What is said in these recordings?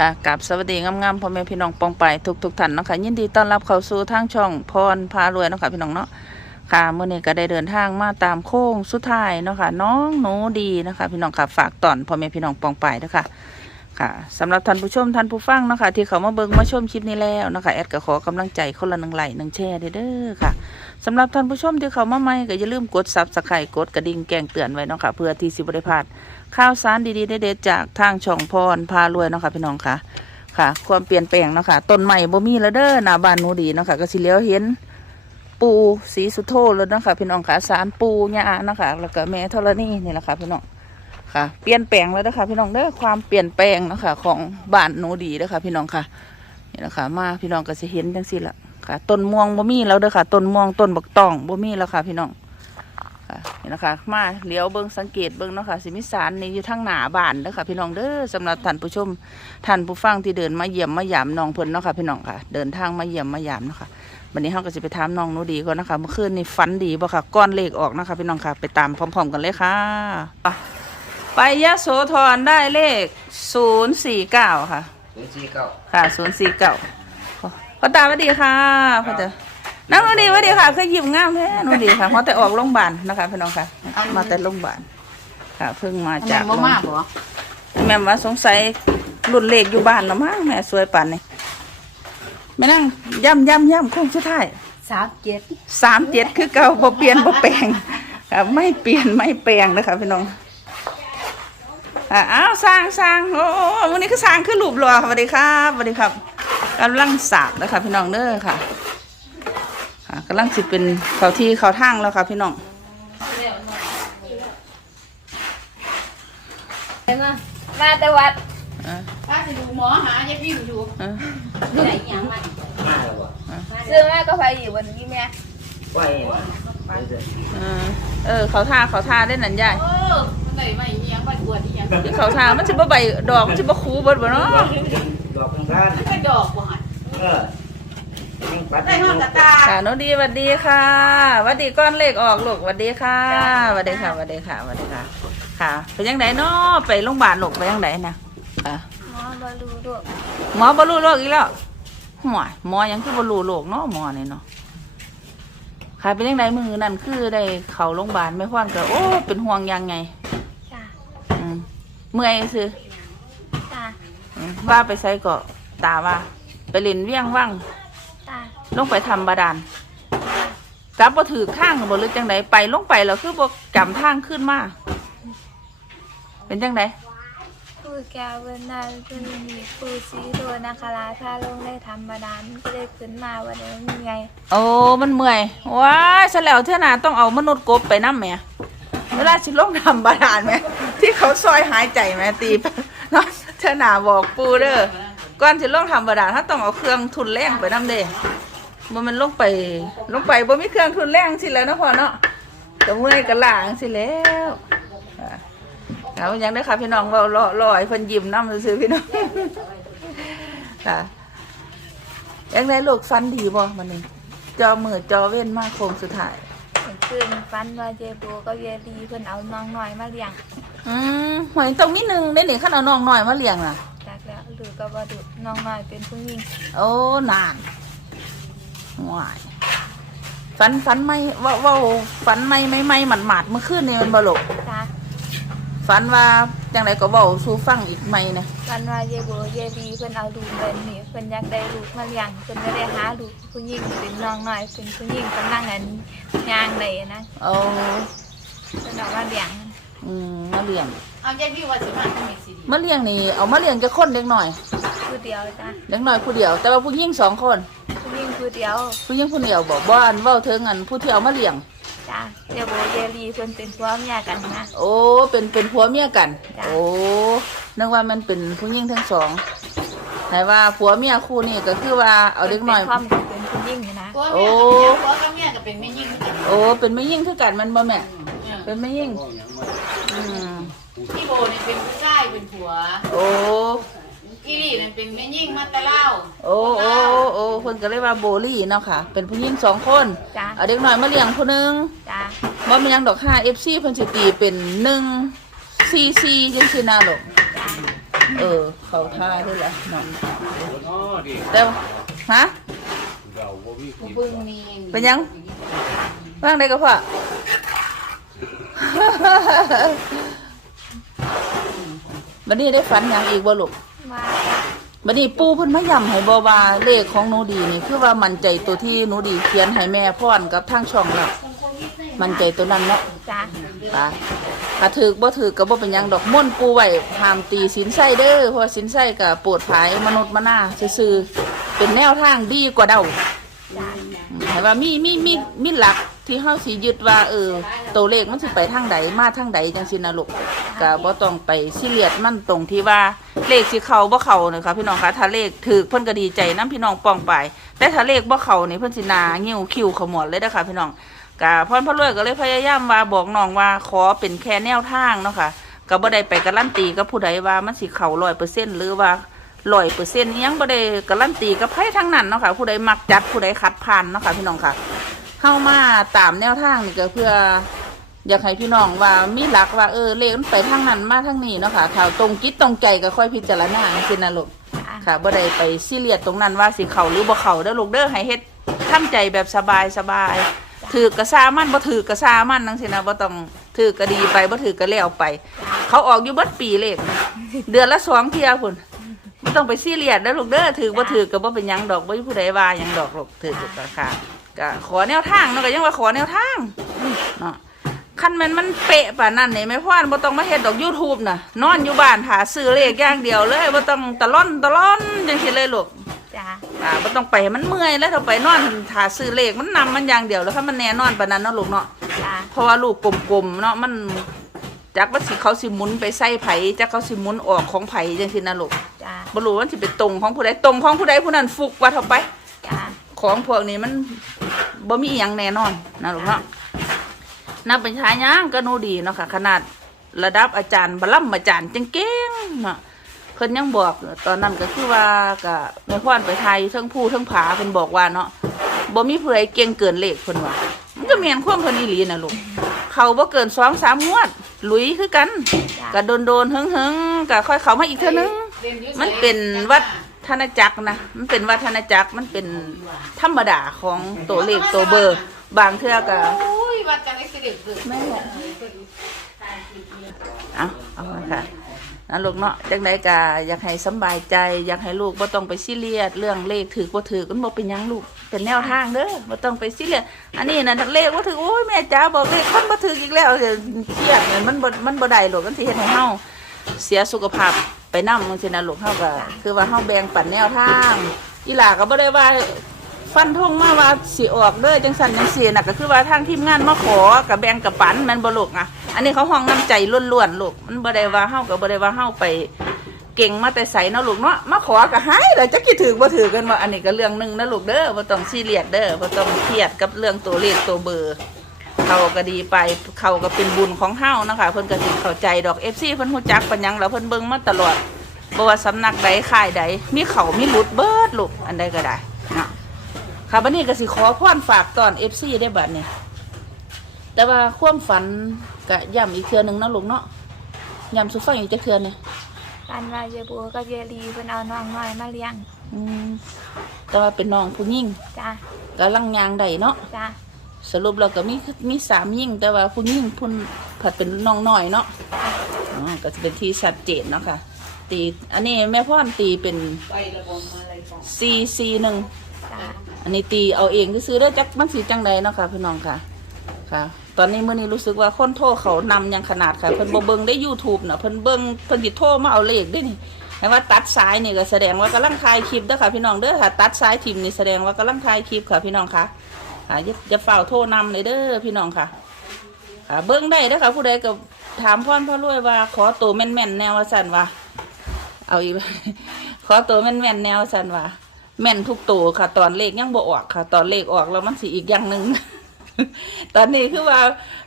ค่ะกับสวัสดีงามๆพ่อแม่พี่น้องปองไปทุกทุกๆท่านเนาะค่ะยินดีต้อนรับเข้าสู่ทางช่องพรพารวยเนาะค่ะพี่น้องเนาะค่ะเมื่อนี้ก็ได้เดินทางมาตามโค้งสุดท้ายเนาะค่ะน้องหนูดีนะคะพี่น้องค่ะฝากตอนพ่อแม่พี่น้องปองไปเด้อค่ะ ค่ะสำหรับท่านผู้ชมท่านผู้ฟังเนาะค่ะที่เขามาเบิ่งมาชมคลิปนี้แล้วนะคะแอดก็ขอกำลังใจคนละหนึ่งไลค์หนึ่งแชร์เด้อค่ะสำหรับท่านผู้ชมที่เขามาใหม่ก็อย่าลืมกดซับสไครต์กดกระดิ่งแจ้งเตือนไว้เนาะค่ะเพื่อที่สิบริพลาดข่าวสารดีๆเด็ดๆจากทางช่องพรพารวยเนาะค่ะพี่น้องค่ะค่ะ ความเปลี่ยนแปลงเนาะค่ะต้นใหม่บ่มีแล้วเด้อหน้าบ้านหนูดีเนาะค่ะก็สิเลี้ยวเห็นปูสีสุโธแล้วเนาะค่ะพี่น้องค่ะสารปูย่าเนาะค่ะแล้วก็แม่ธรณีนี่แหละค่ะพี่น้อง ค่ะ เปลี่ยนแปลงแล้วเด้อค่ะพี่น้องเด้อความเปลี่ยนแปลงนะค่ะของบ้านหนูดีเด้อค่ะพี่น้องค่ะนี่แหละคะมาพี่น้องก็สิเห็นจังซี่ละค่ะต้นม่วงบ่มีแล้วเด้อค่ะต้นม่วงต้นบักตองบ่มีแล้วค่ะพี่น้องค่ะนี่นะคะมาเลี้ยวเบิ่งสังเกตเบิ่งเนาะค่ะสิมีสารนี่อยู่ทางหนาบ้านเด้อค่ะพี่น้องเด้อสำหรับท่านผู้ชมท่านผู้ฟังที่เดินมาเยี่ยมมาหยามน้องเพิ่นเนาะค่ะพี่น้องค่ะ เดินทางมาเยี่ยมมาหยามเนาะค่ะวันนี้เฮาก็สิไปถามน้องหนูดีก่อนนะคะเมื่อคืนนี่ฝันดีบ่ค่ะก้อนเลขออกนะคะพี่น้องค่ะ ไปตามพร้อม ๆ กันเลยค่ะ ไปยะโสธรได้เลข049ค่ะ ศูนย์สี่เก้าค่ะ049พ่อตาสวัสดีค่ะพ่อตาน้องหนูดีสวัสดีค่ะเคยยิ้มงามแท้หนูดีค่ะเพราะแต่ออกโรงพยาบาลนะคะพี่น้องค่ะ มาแต่โรงพยาบาลค่ะเพิ่งมาจากบ่มากบ่แม่ว่าสงสัยรุ่นเลขอยู่บ้านแล้วมั้งแม่สวยป่านนี่แม่นั่งย่ำย่ำย่ำโค้งสุดท้ายสามเจ็ดสามเจ็ดคือเก่าบ่เปลี่ยนบ่แปลงค่ะไม่เปลี่ยนไม่แปลงนะคะพี่น้อง อ่าอ้าวสร้างสร้างโอ้โอ้วันนี้คือสร้างคือรูปหล่อค่ะสวัสดีครับสวัสดีครับกำลังสาบนะคะพี่น้องเด้อค่ะค่ะกำลังสิเป็นเขาที่เขาทางแล้วค่ะพี่น้องมามาแต่วัดเออป้าจะดูหมอหาเย็บยิ้มอยู่ที่ไหนยังมันมาแล้วบ่ซื้อแม่ก็ไปอยู่บนนี้แม่ไหวมาเรื่อยเอเออเขาท่าเขาท่าได้นั่นยายเออมันไหนไม่ยังไปกวดที่ยัง ที่เขาท่ามันสิบ่ใบดอกมันสิบ่คูเบิดบ่เนาะดอกของท่านไปดอกบ่หันเออยังปัดได้ห้องตาตาค่ะหนูดีสวัสดีค่ะสวัสดีก้อนเลขออกลูกสวัสดีค่ะสวัสดีค่ะสวัสดีค่ะสวัสดีค่ะ ค่ะเป็นยังไงเนาะไปโรงพยาบาลลูกไปยังไงนะอะหมอบอลูลูกหมอบรรลุโรคอีกแล้วห่วยหมอยังคือบรรลุโรคเนาะหมอนี่เนาะค่ะเป็นยังไงมือนั่นคือได้เข้าโรงพยาบาลไม่พอนก็โอ้เป็นห่วงยังไงจ้าอืม เมื่อยซื้อจ้าอืมว่าไปใส่ก็ตาว่า ไปเล่นเวียงว่างจ้าลงไปทำบาดาลกลับบ่ถือข้างบ่หรือจังไดไปลงไปแล้วคือบ่จำทางขึ้นมา เป็นจังไดผู้แก้วเวนนาเป็นมีผู้ซีโดนาคาราพาลงได้ธรรมดานก็เลยขึ้นมาวันนี้มีไงโอ้มันเมื่อยว้ายฉนแล้วเท่านาต้องเอามนุษย์กบไปน้ำแหม่เวลาสิลงทำบาดาลไหม ที่เขาซอยหายใจไหมตีเนาะเท่านาบอกปูเด้อก่อนสิลงทำบดาถ้าต้องเอาเครื่องทุนแรงไปน้ำเด้บ่แมันลงไปลงไปบ่มีเครื่องทุนแรงสิแล้วนะพ่อเนาะก็เมื่อยก็ล้างสิแล้วเอายังได้ค่ะพี่น้องเว่ารอรอให้เพิ่นยิ้มน้ำซื้อพี่น้องค่ะยังไงลูกฟันดีบ่มันนี่จอมือจอเว้นมากโคงสุดท้ายคืนฟันว่าเจโบกับเยลีเพิ่นเอาน้องน้อยมาเลี้ยง อืมหวยตรงนี้หนึ่งได้หนิขันเอาน้องหน่อยมาเลี้ยงน่ะจากแล้วหรือก็บ่ดุน้องน้อยเป็นผู้หญิงโอ้นานหวายฟันฟันไม่ว่าว่าฟันไม่ไม่ไม่หมันหมาดๆเมื่อคืนนี่มันบลกจ้าฟันว่าจังไรก็เบาสู้ฟังอีกไม่นะฟันว่าเยโบเยลีเพิ่นเอาลูกเพิ่นนี่เพิ่นอยากได้ลูกมาเลี้ยงเพิ่นก็ได้หาลูกผู้หญิงเป็นน้องน้อยเป็นผู้หญิงกำลังอันย่างได้นะเอาเพิ่นเอามาเลี้ยงอืม มาเลี้ยง เอาเย็บยิ้มว่าสิมาทำไมสิดีมาเลี้ยงนี่เอามาเลี้ยงจะคนเล็กหน่อยผู้เดียวจ้าเล็กหน่อยผู้เดียว แต่ว่าผู้หญิงสองคน ผู้หญิงผู้เดียว ผู้หญิงผู้เดียวบอกว่าอันเว่าเทิงอันผู้ที่เอามาเลี้ยงจ้าเยโบเยลีเพิ่นเป็นผัวเมียกันนะโอ้เป็นเป็นผัวเมียกันจ้ะโอ้นึกว่ามันเป็นผู้หญิงทั้งสองไหนว่าผัวเมียคู่นี่ก็คือว่าเอาเด็กหน่อยป็ความเป็นผู้หญิงอยู่นะผัวเมียผัวกับเมียก็เป็นแม่ยิ่งกันโอ้เป็นไม่ยิ่งคือกันมันบ่แม่เป็นไม่ยิ่งอืมพี่โบ นี่เป็นผู้ชายเป็นผัวโอ้อีลี่นั่นเป็นแม่ยิ่งมาแต่เล่าโอ้โอ้โอ้คนก็เรียกว่าโบลี่เนาะค่ะ เป็นผู้หญิงสองคนจ้าเอาเด็กหน่อยมาเลี้ยงผู้หนึงจ้าบ่มีหยังดอกค่า FC เพิ่นสิตีเป็น1 4 4จังซี่นะลูกจ้าเออ เขาท่าด้วยแหละเนาะอ๋อดิแต่ว่าฮะ เราบ่มีผู้เบิ่งนี่เป็นยัง ว่างได้ก็พ่อ บัดนี้ได้ฝันหยังอีกบ่ลูกมาบัดนี้ปู่เพิ่นมาย้ำให้บ่ว่าเลขของหนูดีนี่คือว่ามั่นใจตัวที่หนูดีเขียนให้แม่พรกับทางช่องแล้วมั่นใจตัวนั้นเนาะจ้าค่ะถ้าถือบ่ถือก็บ่เป็นหยังดอกม่วนปูไว้ห้ามตีสินไส้เด้อเพราะว่าสินไส้ก็ปวดภายมนุษย์มนาซื่อๆเป็นแนวทางดีกว่าเดา จ้าให้ว่ามีมีมีมีหลักที่เฮาสิยึดว่าเออตัวเลขมันสิไปทางใดมาทางใดจังซี่นะลูกก็บ่ต้องไปซีเรียสมันตรงที่ว่าเลขสิเข้าบ่เข้านี่ค่ะพี่น้องคะถ้าเลขถูกเพิ่นก็ดีใจนํพี่น้องป้องไป แต่ถ้าเลขบ่เข้านี่เพิ่นสิหนางิ้วคิ้วขมวดเลยเด้อค่ะพี่น้องกะพ่อพ่อรวยก็เลยพยายามว่าบอกน้องว่าขอเป็นแค่แนวทางเนาะค่ะก็บ่ได้ไปการันตีกับผู้ใดว่ามันสิเข้าร้อยเปอร์เซ็นต์หรือว่า ร้อยเปอร์เซ็นต์ยังบ่ได้การันตีกับไผทั้งนั้นเนาะค่ะผู้ใดมักจัดผู้ใดคัดผ่านเนาะค่ะพี่น้องค่ะ เข้ามาตามแนวทางนี่ก็เพื่อ อยากให้พี่น้องว่ามีหลักว่าเออเลขมันไปทางนั้นมาทางนี้เนาะค่ะถ้าตรงจิตตรงใจก็ค่อยพิจารณาจังซี่นะลูกจ้าค่ะบ่ได้ไปซีเรียสตรงนั้นว่าสิเข้าหรือบ่เข้าเด้อลูกเด้อให้เฮ็ดทำใจแบบสบายสบายถือกระซามันบ่ถือกระซามันจังซี่นะบ่ต้องถือกระดีไปบ่ถือกระแล้วไป เขาออกอยู่เบิดปีเลขเดือนละสองเที่ยพุ่น บ่ต้องไปซีเรียสเด้อลูกเด้อถือบ่ถือก็บ่เป็นหยังดอกบ่มีผู้ใดว่าหยังดอกลูกถือก็ค่ะก็ขอแนวทางเนาะก็ยังว่าขอแนวทางเนาะคันแมันมันเป๊ะป่านนั้นนี่แม่พ่อนบ่ต้องมาเฮ็ดดอก YouTube น่ะ นอนอยู่บ้านหาซื้อเลขอย่างเดียวเลยบ่ต้องตะล่อนตะล่อนจังซี่เลยลูกจ้าอ่าบ่ต้องไปให้มันเมื่อยแล้วถ้าไปนอนหาซื้อเลขมันนำมันอย่างเดียวแล้วถ้ามันแน่นอนปานนั้นเนาะลูกเนาะจ้าเพราะว่าลูกกลมๆเนาะมันจักว่าสิเขาสิหมุนไปใส่ไผจักเขาสิหมุนออกของไผจังซี่นะลูก จ้าบ่รู้ว่าสิเป็นตรงของผู้ใดตรงของผู้ใดผู้นั้นฟุกว่าเท่าไป จ้าของพวกนี้มันบ่มีอหยังแน่นอนนะลูกเนาะนับเป็นชายยังก็หนูดีเนาะค่ะ ขนาดระดับอาจารย์บล่ำอาจารย์จังเก่งเนาะเพิ่นยังบอกตอนนั้นก็คือว่าก็แม่พ่อนไปไทยเทั้งผู้เทั้งผาเพิ่นบอกว่าเนาะบ่มีผู้ใดเก่งเกินเลขเพิ่นว่ามันก็แม่นความเพิ่นอีหลีนะลูกเขาบ่เกิน2 3งวด หลุยคือกันจ้าก็โดนๆเฮิงๆก็ค่อยเข้ามาอีกเทื่อนึง มันเป็นวัดธนจักรนะ มันเป็นวัฒนจักร มันเป็นธรรมดาของตัวเลขตัวเบอร์ บางเทื่อก็โอ้ยวัดจังได๋สิเด็กเกิดแม่เอาเอามาค่ะนะลูกเนาะจังไดก็อยากให้สำบายใจ อยากให้ลูกบ่ต้องไปซีเรียสเรื่องเลขถือบ่ถือกันบ่เป็นหยังลูกเป็นแนวทางเด้อบ่ต้องไปซีเรียสอันนี้นะเลขบ่ถือโอ้ยแม่จ๋าบอกเลขคนบ่ถืออีกแล้วเดี๋ยวเครียดเนี่ยมันบ่มันบ่ได้หรอกมันสิเฮ็ดให้เฮาเสียสุขภาพ ไปนำจังซี่นะลูกเฮาก็คือว่าเฮาแบ่งปันแนวทางอีหลาก็บ่ได้ว่าฟันธงมาว่าสิออกเด้อจังซั่นจังซี่น่ะก็คือว่าทางทีมงานมาขอกับแบ่งกับปันแม่นบ่ลูกอะอันนี้เขาห้องน้ำใจล้วนๆลูกมันบ่ได้ว่าเฮาก็บ่ได้ว่าเฮาไปเก่งมาแต่ใสเนาะลูกเนาะมาขอก็หายแล้วจักสิถือบ่ถือกันว่าอันนี้ก็เรื่องหนึงนะลูกเด้อบ่ต้องซีเรียสเด้อบ่ต้องเครียดกับเรื่องตัวเลขตัวเบอร์ เขาก็ดีไปเขาก็เป็นบุญของเฮานะคะเพิ่นก็สิเข้าใจดอก FC เพิ่นฮู้จักปัญญังแล้วเพิ่นเบิ่งมาตลอดบ่ว่าสำนักใดค่ายใดมีเขามีหลุดเบิดลูกอันใดก็ได้เนาะค่ะบัดนี้ก็สิขอพรฝากตอน FC ได้บัดนี้แต่ว่าความฝันก็ย้ำอีกเทื่อหนึงเนาะลูกเนาะย้ำสุฟังอีกจักเทื่อหนึงการว่าเยบัวกับเยลีเพิ่นเอาน้องน้อยมาเลี้ยงอืมแต่ว่าเป็นน้องผู้หญิงจ้ากำลังยางได้เนาะจ้า สรุปแล้วก็มีมีสามยิ่งแต่ว่าผู้ยิ่งพุ่นผัดเป็นน้องน้อยเนาะอ๋อก็จะเป็นที่ชัดเจนเนาะค่ะ ตีอันนี้แม่พ่อนตีเป็นไประบบมาอะไรก่อนซีซีหนึ่งจ้าอันนี้ตีเอาเองก็ซื้อได้อจักมันสีจังใดเนาะค่ะพี่น้องค่ะค่ะ ตอนนี้มื้อนี้รู้สึกว่าคนโทรเขานำอยังขนาดค่ะเพิ่นบ่เบิ่งได้ YouTube เนาะเพิ่นเบิ่งเพิ่นสิโทรมาเอาเลขได้นี่ให้ว่าตัดสายนี่ก็แสดงว่ากำลังถ่ายคลิปเด้อค่ะพี่น้องเด้อค่ะ ตัดสายทิมนี่แสดงว่ากำลังถ่ายคลิปค่ะพี่น้องค่ะ ค่ะอย่าอย่าเฝ้าโทรนำเลยเด้อพี่น้องค่ะ ค่ะ เบิ่งได้เด้อค่ะ ผู้ใดก็ถามพ่อพ่อรวยว่า ขอตัวแม่นๆแนวสันว่าเอาอีกขอตัวแม่นๆแนวสันว่าแม่นทุกตัวค่ะ ตอนเลขยังบ่ออกค่ะ ตอนเลขออกแล้วมันสิอีกอย่างหนึ่งตอนนี้คือว่า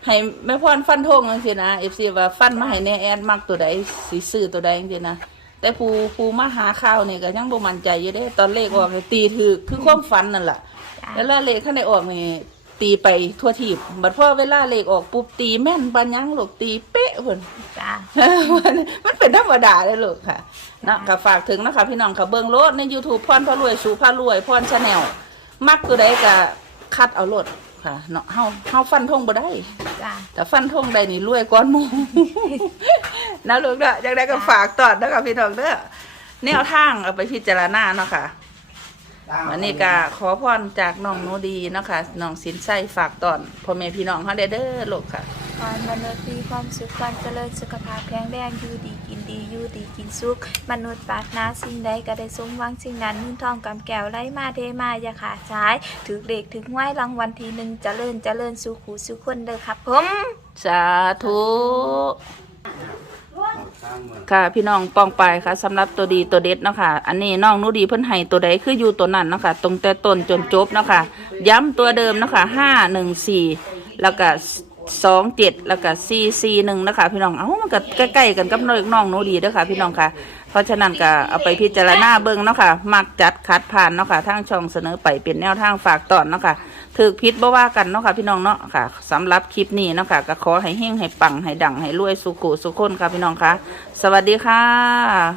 ให้แม่พ่อนฟันธงจังซี่นะ FC ว่าฟันมาให้แน่แอดมักตัวใดสิซื้อตัวใดจังซี่นะแต่ผู้ผู้มาหาข่าวเนี่ยก็ยังบ่มั่นใจอยู่เด้ ตอนเลขออกตีถือคือความฝันนั่นแหละ แล้วเลขข้างในออกนี่ตีไปทั่วทีบบัดพอเวลาเลขออกปุ๊บตีแม่นปันยังลูกตีเป๊ะเพิ่นจ้ามันมันเป็นธรรมดาเลยลูกค่ะเนาะก็ฝากถึงนะคะพี่น้องค่ะเบิ่งโลดใน YouTube พรพระรวยสู่พระรวยพรชาแนลมักตัวใดก็คัดเอาโลดค่ะเนาะเฮาเฮาฟันธงบ่ได้จ้าแต่ฟันธงได้นี่รวยก้อนหมูนะลูกเด้อจังได้ก็ฝากตอดนะคะพี่น้องเด้อแนวทางเอาไปพิจารณาเนาะค่ะ วันนี้ก็ขอพรจากน้องหนูดีเนาะคะน้องสินไส้ฝากตอนพ่อแม่พี่น้องเฮาได้เด้อลูกค่ะขอให้มนุษย์มีความสุขความเจริญสุขภาพแข็งแรงอยู่ดีกินดีอยู่ดีกินสุขมนุษย์ปรารถนาสิ่งใดก็ได้สมหวังสิ่งนั้นเงินทองกำแก้วไหลมาเทมาอย่าขาดสายถือเลขถึงไว้รางวัลทีหนึ่งเจริญเจริญสู่ขู่สู่คนเด้อครับผมสาธุสร้างเมือง ค่ะพี่น้องปองไปค่ะสำหรับตัวดีตัวเด็ดเนาะค่ะ อันนี้น้องนูดีเพิ่นให้ตัวใดคืออยู่ตัวนั้นเนาะค่ะ ตรงแต่ต้นจนจบเนาะค่ะ ย้ำตัวเดิมเนาะค่ะห้าหนึ่งสี่แล้วก็สองเจ็ดแล้วก็สี่สี่หนึ่งนะคะพี่น้องเอ้ามันก็ใกล้ๆกันกับน้องน้องนูดีเด้อค่ะพี่น้องค่ะ เพราะฉะนั้นก็เอาไปพิจารณาเบิ่งเนาะค่ะมักจัดคัดผ่านเนาะค่ะทางช่องเสนอไปเป็นแนวทางฝากตอนเนาะค่ะ ถือพิษบ่ว่ากันเนาะค่ะพี่น้องเนาะค่ะสำหรับคลิปนี้เนาะค่ะก็ขอให้เฮงให้ปังให้ดังให้รวยสุขุสุขคนค่ะพี่น้องค่ะ สวัสดีค่ะ